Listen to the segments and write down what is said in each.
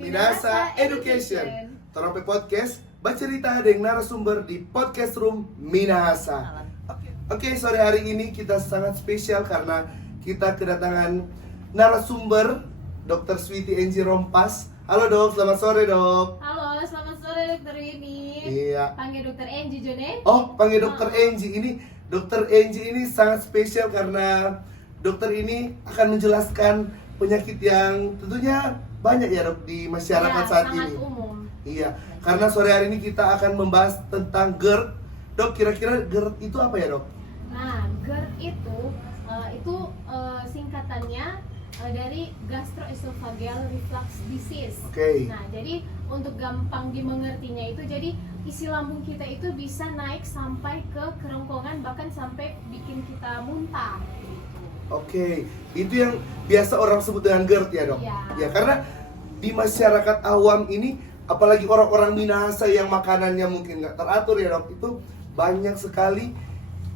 Minahasa Education. Torope Podcast, bercerita dengan narasumber di podcast room Minahasa. Oke, sore hari ini kita sangat spesial karena kita kedatangan narasumber Dr. Sweety Enji Rompas. Halo dok, selamat sore dok. Halo, selamat sore Dokter Rini. Iya. Panggil Dokter Enji Jone. Oh, panggil Dr. Enji. Ini Dr. Enji ini sangat spesial karena dokter ini akan menjelaskan penyakit yang tentunya banyak ya dok di masyarakat Ya, saat sangat ini. umum. Iya, karena sore hari ini kita akan membahas tentang GERD. Dok, kira-kira GERD itu apa ya dok? Nah, GERD itu singkatannya dari gastroesophageal reflux disease. Oke. Nah, jadi untuk gampang dimengertinya itu, jadi isi lambung kita itu bisa naik sampai ke kerongkongan, bahkan sampai bikin kita muntah. Oke, itu yang biasa orang sebut dengan GERD ya dok? Iya. Ya, karena di masyarakat awam ini, apalagi orang-orang Minahasa yang makanannya mungkin nggak teratur ya dok, itu banyak sekali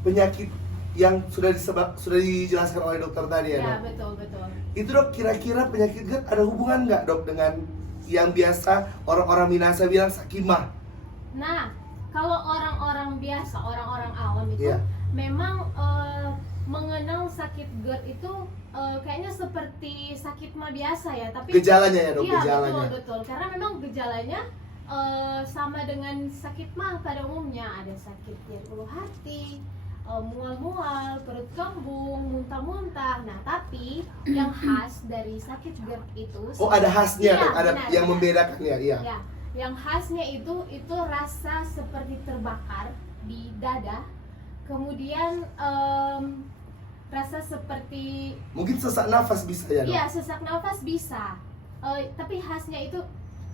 penyakit yang sudah dijelaskan oleh dokter tadi ya dok? Ya, betul. Itu dok, kira-kira penyakit GERD ada hubungan nggak dok dengan yang biasa orang-orang Minahasa bilang sakimah? Nah, kalau orang-orang biasa, orang-orang awam itu Iya. memang mengenal sakit GERD itu kayaknya seperti sakit mah biasa ya, tapi Gejalanya ya dok, iya, gejalanya. betul. Karena memang gejalanya sama dengan sakit mah pada umumnya, ada sakit nyeri ulu hati, mual-mual, perut kembung, muntah-muntah. Nah, tapi yang khas dari sakit GERD itu Oh, ada khasnya Iya, dok, ada benar, yang benar. membedakannya, iya. Ya, yang khasnya itu rasa seperti terbakar di dada, kemudian rasa seperti Mungkin sesak nafas bisa ya dok? iya, sesak nafas bisa. Tapi khasnya itu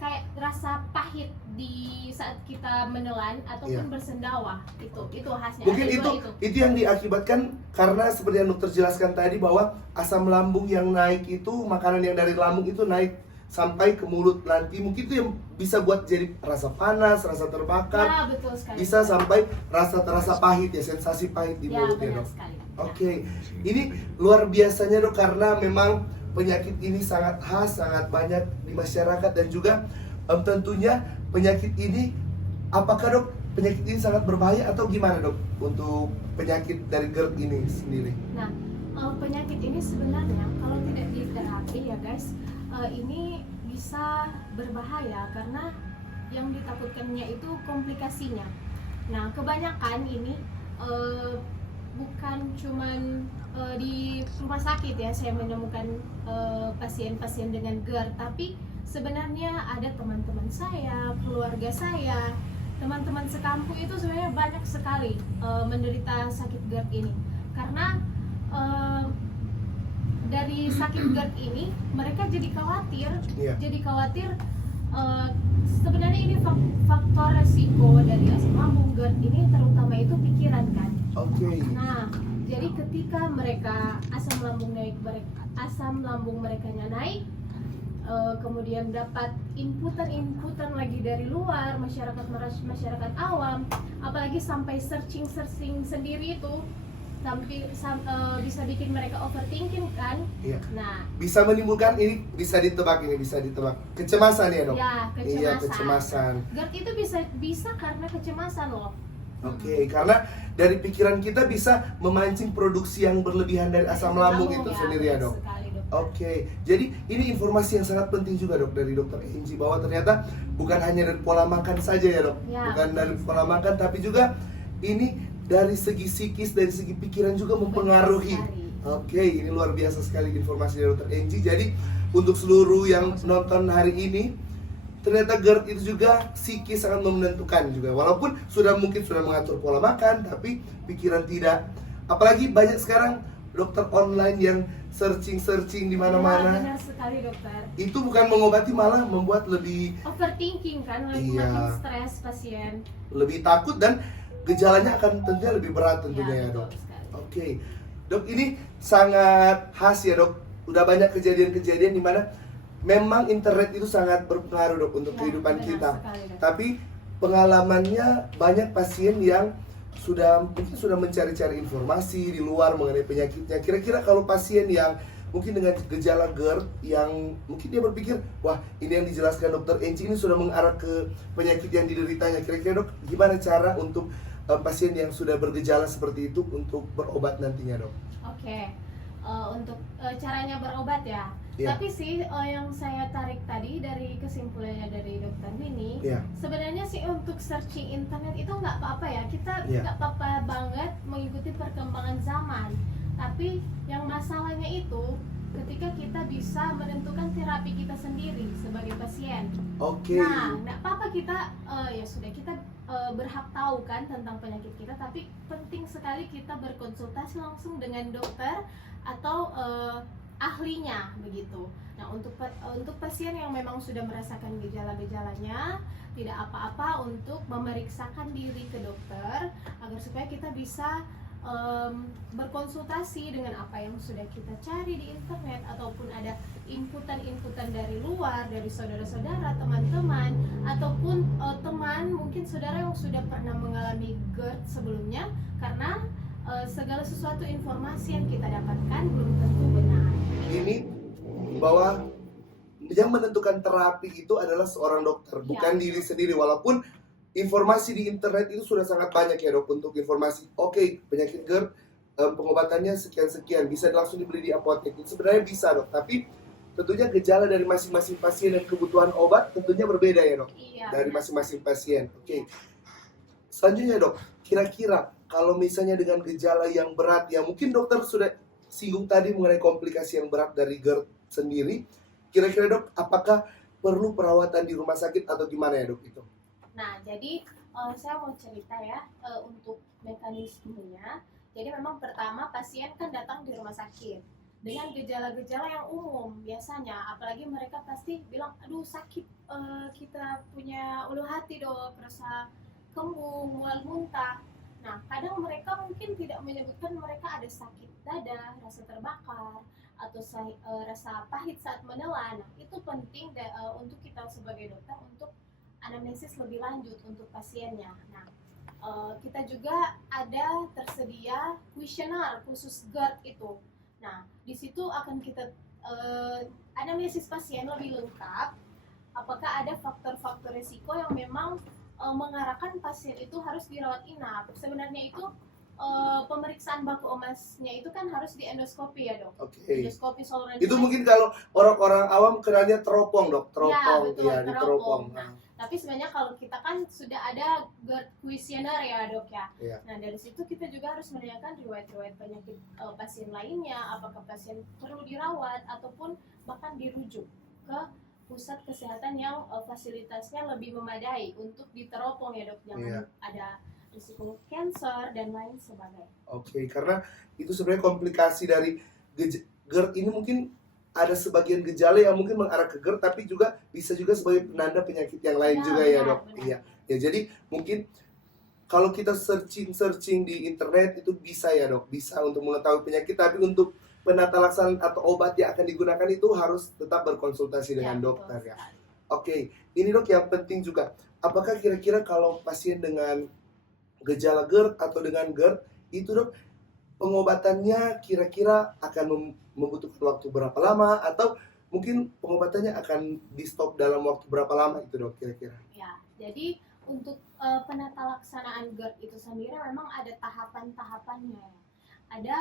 kayak rasa pahit di saat kita menelan ataupun Iya. bersendawa. Itu khasnya. Mungkin Ada dua itu yang diakibatkan karena seperti yang dokter jelaskan tadi bahwa asam lambung yang naik itu, makanan yang dari lambung itu naik sampai ke mulut nanti, mungkin itu yang bisa buat jadi rasa panas, rasa terbakar, Ya, betul sekali. bisa sampai terasa pahit ya, sensasi pahit di Ya, mulut ya benar dok. sekali. Oke, ini luar biasanya dok karena memang penyakit ini sangat khas, sangat banyak di masyarakat dan juga tentunya penyakit ini, apakah dok penyakit ini sangat berbahaya atau gimana dok untuk penyakit dari GERD ini sendiri? Nah, penyakit ini sebenarnya kalau tidak diterapi ya guys, ini bisa berbahaya karena yang ditakutkannya itu komplikasinya. Nah, kebanyakan ini bukan cuman di rumah sakit ya saya menemukan pasien-pasien dengan GERD, tapi sebenarnya ada teman-teman saya, keluarga saya, teman-teman sekampung itu sebenarnya banyak sekali menderita sakit GERD ini. Karena dari sakit GERD ini mereka jadi khawatir, Iya. sebenarnya ini faktor resiko dari asam lambung GERD ini terutama itu pikiran kan. Oke. Nah, jadi ketika mereka asam lambung mereka naik, kemudian dapat inputan lagi dari luar masyarakat awam, apalagi sampai searching sendiri itu bisa bikin mereka overthinking kan. Iya. Nah, Bisa menimbulkan ini bisa ditebak kecemasan ya dok? ya, Iya, kecemasan. GERD itu bisa karena kecemasan loh. Oke, karena dari pikiran kita bisa memancing produksi yang berlebihan dari asam lambung itu sendiri ya dok? betul sekali, dokter. Oke, jadi ini informasi yang sangat penting juga dok dari dokter Enji bahwa ternyata bukan hanya dari pola makan saja ya dok, Ya, bukan dari pola makan tapi juga ini dari segi psikis, dari segi pikiran juga mempengaruhi. Betul sekali. Oke, ini luar biasa sekali informasi dari dokter Enji. Jadi untuk seluruh yang nonton hari ini, ternyata GERD itu juga psikis sangat menentukan juga. Walaupun mungkin sudah mengatur pola makan, tapi pikiran tidak. Apalagi banyak sekarang dokter online yang searching di Ya, mana-mana. benar sekali dokter. Itu bukan mengobati, malah membuat lebih Overthinking kan, Iya. makin stres pasien. takut dan gejalanya akan tentunya lebih berat tentunya ya betul dok. sekali. Oke, dok, ini sangat khas ya dok. Udah banyak kejadian-kejadian di mana memang internet itu sangat berpengaruh dok untuk Ya, kehidupan benar kita. sekali, dok. Tapi pengalamannya banyak pasien yang mungkin sudah mencari-cari informasi di luar mengenai penyakitnya. Kira-kira kalau pasien yang mungkin dengan gejala GERD yang mungkin dia berpikir, wah ini yang dijelaskan dokter Enci ini sudah mengarah ke penyakit yang dideritanya. Kira-kira dok, gimana cara untuk pasien yang sudah bergejala seperti itu untuk berobat nantinya dok? Oke, untuk caranya berobat ya. Iya. Tapi sih yang saya tarik tadi dari kesimpulannya dari dokter Winnie, Iya. sebenarnya sih untuk searching internet itu nggak apa-apa ya. Kita Iya. nggak apa-apa banget mengikuti perkembangan zaman. Tapi yang masalahnya itu ketika kita bisa menentukan terapi kita sendiri sebagai pasien. Oke. Nah, nggak apa-apa kita ya sudah kita berhak tahu kan tentang penyakit kita, tapi penting sekali kita berkonsultasi langsung dengan dokter atau ahlinya begitu. Nah, untuk pasien yang memang sudah merasakan gejala-gejalanya, tidak apa-apa untuk memeriksakan diri ke dokter agar supaya kita bisa berkonsultasi dengan apa yang sudah kita cari di internet ataupun ada inputan-inputan dari luar, dari saudara-saudara, teman-teman ataupun teman mungkin saudara yang sudah pernah mengalami GERD sebelumnya, karena segala sesuatu informasi yang kita dapatkan belum tentu benar. Ini bahwa yang menentukan terapi itu adalah seorang dokter, bukan Ya. diri sendiri. Walaupun informasi di internet itu sudah sangat banyak ya dok untuk informasi. Oke, penyakit GERD pengobatannya sekian-sekian, bisa langsung dibeli di apotek. Itu sebenarnya bisa dok, tapi tentunya gejala dari masing-masing pasien dan kebutuhan obat tentunya berbeda ya dok, Iya, dari benar. masing-masing pasien. Oke. Selanjutnya dok, kira-kira kalau misalnya dengan gejala yang berat, yang mungkin dokter sudah singgung tadi mengenai komplikasi yang berat dari GERD sendiri, kira-kira dok, apakah perlu perawatan di rumah sakit atau gimana ya dok itu? Nah, jadi saya mau cerita ya untuk mekanismenya. Jadi memang pertama pasien kan datang di rumah sakit dengan gejala-gejala yang umum biasanya, apalagi mereka pasti bilang, aduh sakit, kita punya ulu hati dok, rasa kembung, mual muntah. Nah, kadang mereka mungkin tidak menyebutkan mereka ada sakit dada, rasa terbakar, atau rasa pahit saat menelan. Nah, itu penting untuk kita sebagai dokter untuk anamnesis lebih lanjut untuk pasiennya. Nah, kita juga ada tersedia kuesioner khusus GERD itu. Nah, di situ akan kita anamnesis pasien lebih lengkap. Apakah ada faktor-faktor risiko yang memang mengarahkan pasien itu harus dirawat inap? Sebenarnya itu pemeriksaan baku emasnya itu kan harus di endoskopi ya dok. Oke. Endoskopi saluran Itu infeksi. mungkin kalau orang-orang awam kenalnya teropong dok, teropong, betul, ya di teropong. teropong. Tapi sebenarnya kalau kita kan sudah ada GERD kuesioner ya dok ya. Iya. Nah dari situ kita juga harus menanyakan riwayat-riwayat penyakit pasien lainnya, apakah pasien perlu dirawat ataupun bahkan dirujuk ke pusat kesehatan yang fasilitasnya lebih memadai untuk diteropong ya dok. Jangan Iya. ada risiko cancer dan lain sebagainya. Oke, karena itu sebenarnya komplikasi dari GERD ini mungkin ada sebagian gejala yang mungkin mengarah ke GERD, tapi juga bisa juga sebagai penanda penyakit yang lain Ya, juga ya benar, dok. benar. Iya. Ya jadi mungkin kalau kita searching di internet itu bisa ya dok, bisa untuk mengetahui penyakit, tapi untuk penata laksanaan atau obat yang akan digunakan itu harus tetap berkonsultasi dengan betul dokter ya. sekali. Oke, ini dok yang penting juga. Apakah kira-kira kalau pasien dengan gejala GERD atau dengan GERD itu dok, pengobatannya kira-kira akan membutuhkan waktu berapa lama, atau mungkin pengobatannya akan di stop dalam waktu berapa lama itu dok kira-kira? Ya, jadi untuk penata laksanaan GERD itu sendiri memang ada tahapan-tahapannya. Ada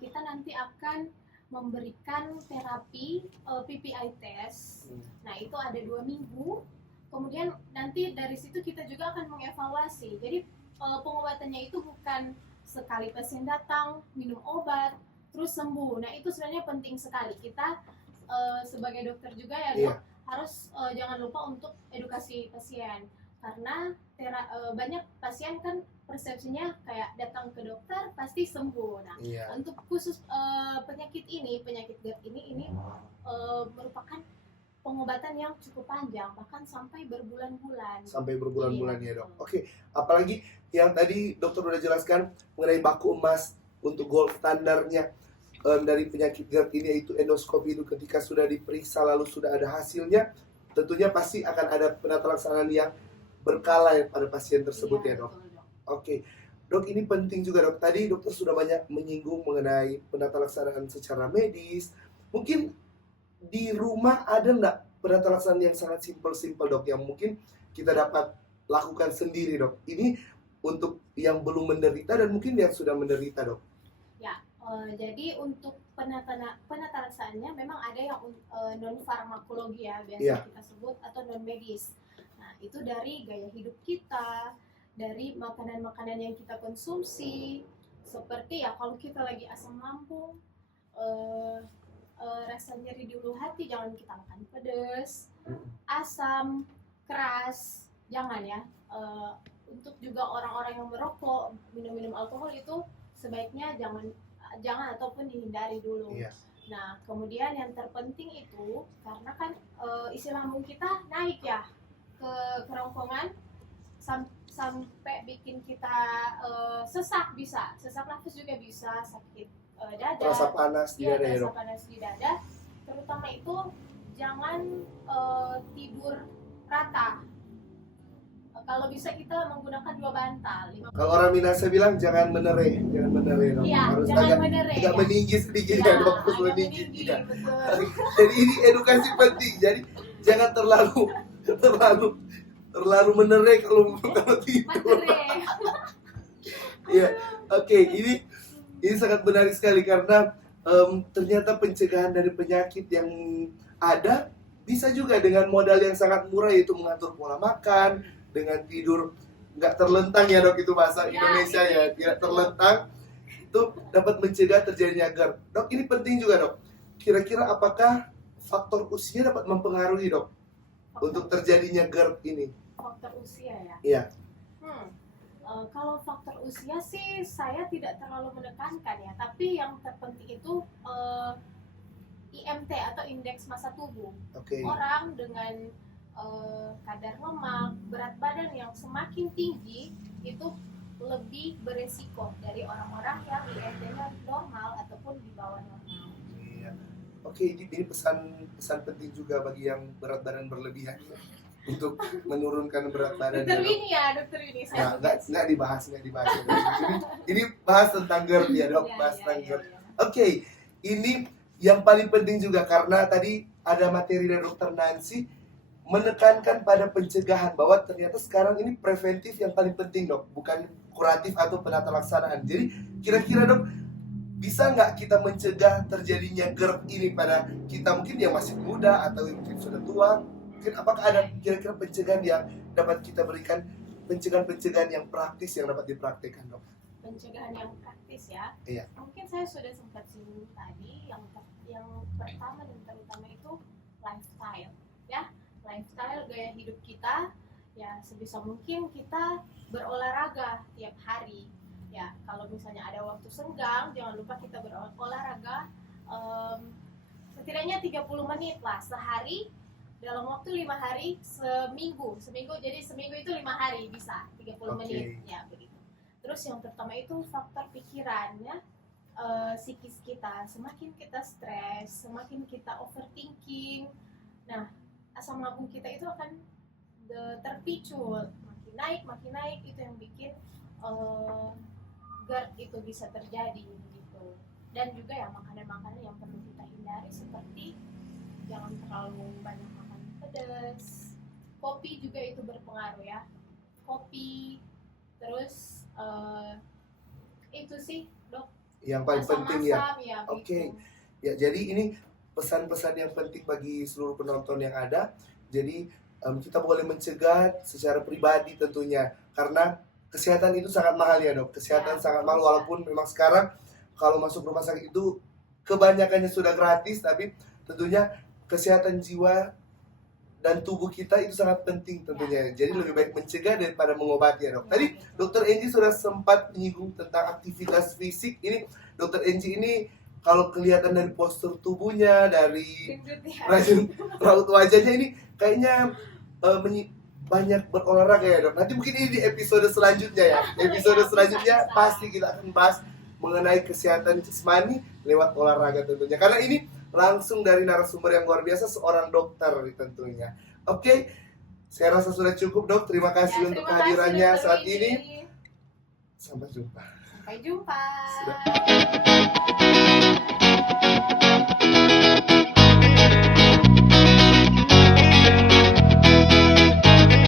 kita nanti akan memberikan terapi PPI test. Nah itu ada 2 minggu. Kemudian nanti dari situ kita juga akan mengevaluasi. Jadi pengobatannya itu bukan sekali pasien datang minum obat terus sembuh. Nah itu sebenarnya penting sekali kita sebagai dokter juga ya dok, harus jangan lupa untuk edukasi pasien, karena banyak pasien kan persepsinya kayak datang ke dokter pasti sembuh. Nah untuk khusus penyakit GERD ini merupakan pengobatan yang cukup panjang, bahkan sampai berbulan-bulan. Sampai berbulan-bulan Iya, ya dok. betul. Oke, apalagi yang tadi dokter udah jelaskan mengenai baku emas untuk gold standarnya dari penyakit GERD ini, yaitu endoskopi. Itu ketika sudah diperiksa lalu sudah ada hasilnya, tentunya pasti akan ada penata laksanaan yang berkala ya pada pasien tersebut ya dok. Betul, dok. Oke, dok ini penting juga dok. Tadi dokter sudah banyak menyinggung mengenai penata laksanaan secara medis, Mungkin di rumah ada nggak penata laksanaan yang sangat simpel-simpel dok, yang mungkin kita dapat lakukan sendiri dok? Ini untuk yang belum menderita dan mungkin yang sudah menderita dok. Ya, jadi untuk penata laksanaannya memang ada yang non farmakologi ya, biasa Iya. kita sebut, atau non medis. Nah, itu dari gaya hidup kita, dari makanan-makanan yang kita konsumsi, seperti ya kalau kita lagi asam lambung, rasa nyeri di ulu hati, jangan kita makan pedas, asam, keras, jangan ya. Untuk juga orang-orang yang merokok, minum-minum alkohol itu sebaiknya jangan ataupun dihindari dulu. Iya. Nah, kemudian yang terpenting itu karena kan isi lambung kita naik ya ke kerongkongan sampai bikin kita sesak nafas juga bisa, sakit dada, Rasa panas di dada ya rasa dok. panas di dada. Terutama itu jangan tidur rata. Kalau bisa kita menggunakan 2 bantal. Kalau orang Minahasa bilang jangan menere dok. Iya, Harus jangan agak menere, agak ya. meninggi sedikit Ya, ya dok, harus agak meninggi. meninggi, Iya. betul. Jadi ini edukasi penting. Jadi jangan terlalu menere kalau tidur. Menere. Iya, oke. Ini sangat menarik sekali karena ternyata pencegahan dari penyakit yang ada bisa juga dengan modal yang sangat murah, yaitu mengatur pola makan, dengan tidur nggak terlentang ya dok, itu bahasa Ya, Indonesia ya, tidak terlentang, itu dapat mencegah terjadinya GERD. Dok, ini penting juga dok. Kira-kira apakah faktor usia dapat mempengaruhi dok untuk terjadinya GERD ini? Faktor usia ya. Iya. Kalau faktor usia sih saya tidak terlalu menekankan ya, tapi yang terpenting itu IMT atau indeks massa tubuh. Oke. Orang dengan kadar lemak, berat badan yang semakin tinggi itu lebih beresiko dari orang-orang yang IMT-nya normal ataupun di bawah normal. Iya. Oke, ini pesan penting juga bagi yang berat badan berlebihan ya, untuk menurunkan berat badan. Dokter Winnie ya, Dokter Winnie saya. Nggak dibahas. Ini bahas tentang GERD ya dok, bahas tentang GERD. Oke, ini yang paling penting juga karena tadi ada materi dari Dokter Nancy menekankan pada pencegahan, bahwa ternyata sekarang ini preventif yang paling penting dok, bukan kuratif atau penata laksanaan. Jadi kira-kira dok, bisa nggak kita mencegah terjadinya GERD ini pada kita mungkin yang masih muda atau yang mungkin sudah tua? Mungkin apakah ada kira-kira pencegahan yang dapat kita berikan, pencegahan yang praktis yang dapat dipraktikkan dok? Pencegahan yang praktis ya. Iya. Mungkin saya sudah sempat singgung tadi, yang pertama dan terutama itu lifestyle ya. Lifestyle, gaya hidup kita ya, sebisa mungkin kita berolahraga tiap hari ya. Kalau misalnya ada waktu senggang, jangan lupa kita berolahraga setidaknya 30 menit lah sehari, dalam waktu 5 hari, seminggu. Jadi seminggu itu 5 hari bisa 30 menit ya, begitu. Terus yang pertama itu faktor pikirannya, psikis kita. Semakin kita stres, semakin kita overthinking, nah asam lambung kita itu akan terpicu, makin naik, itu yang bikin GERD itu bisa terjadi gitu. Dan juga ya makanan-makanan yang perlu kita hindari, seperti jangan terlalu banyak makan pedas. Kopi juga itu berpengaruh ya, kopi. Terus itu sih dok, Yang paling penting ya. ya. Oke. Gitu. Ya, jadi ini pesan-pesan yang penting bagi seluruh penonton yang ada. Jadi kita boleh mencegah secara pribadi tentunya, karena kesehatan itu sangat mahal ya dok. Kesehatan sangat mahal, walaupun memang sekarang kalau masuk rumah sakit itu kebanyakannya sudah gratis, tapi tentunya kesehatan jiwa dan tubuh kita itu sangat penting tentunya. Jadi lebih baik mencegah daripada mengobati ya dok. Tadi Dokter Angie sudah sempat menyinggung tentang aktivitas fisik. Ini Dokter Angie ini kalau kelihatan dari postur tubuhnya, dari raut wajahnya, ini kayaknya banyak berolahraga ya dok. Nanti mungkin ini di episode selanjutnya ya. Episode selanjutnya pasti kita akan bahas mengenai kesehatan jasmani lewat olahraga tentunya. Karena ini langsung dari narasumber yang luar biasa, seorang dokter tentunya. Oke, saya rasa sudah cukup dok. Terima kasih untuk kehadirannya saat ini. Sampai jumpa. Sampai jumpa.